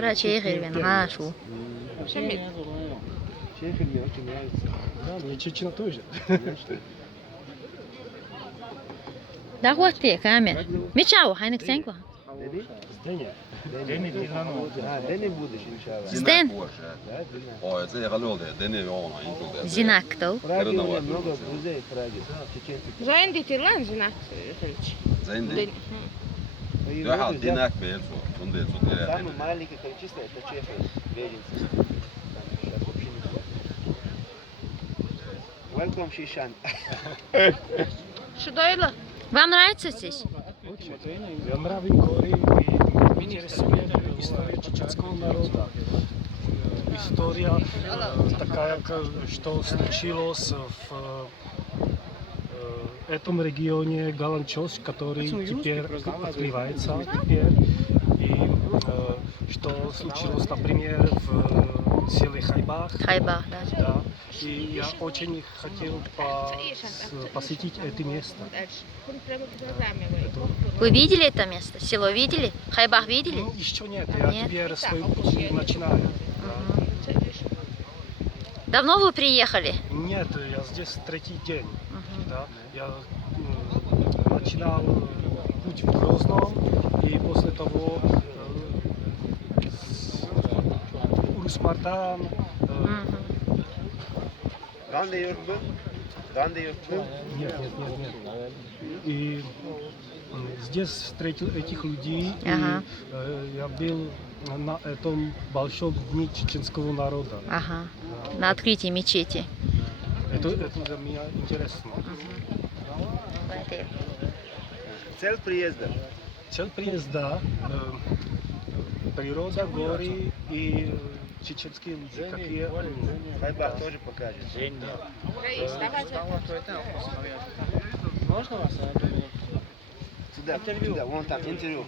Карачаевый, нашу. Чехия мне очень нравится. Да, мне Чечня тоже. Да вот ты, камер. Мечау, хайнек сенку. Deni? Здание. Deni Dinamo. Ha, Deni будешь, иншалла. Стэн. Да, Deni. Ой, це я галюде, де не вона, інтуде. Зинак то. В Праге у Карнавал. меня много друзей в Праге. Чеченцы. Zijn dit lan zinak? Зенди. И Я хал люди, динак бецо, онде цо директ. самое маленькое количество это чехи, беженцы. Там сейчас вообще не знаю. Welcome, Шишан. Що доїла? Вам нравится здесь? Очень. Я нравим горы и интересует история чеченского народа. История такая, что случилось в этом регионе Галанчос, который теперь открывается теперь. И что случилось, например, в селе Хайбах. Хайбах, да. Да. И я очень хотел посетить это место. Вы видели это место? Село видели? Хайбах видели? Ну, еще нет, я Нет? теперь свой путь начинаю. Да. Давно вы приехали? Нет, я здесь третий день. Мгм. Да. Я начинал путь в Грозном, и после того Урус-Мартан. Мгм. Dande yurt bu? Dande yurt bu? Нет. И здесь встретил этих людей, Ага. и я был на этом большом дне чеченского народа. Ага. На открытии мечети. Это для меня интересно. Цель приезда. Цель приезда природа, горы и чеченские люди. Какие Хайбах тоже покажет. Можно вас? Сюда, вон там, интервью.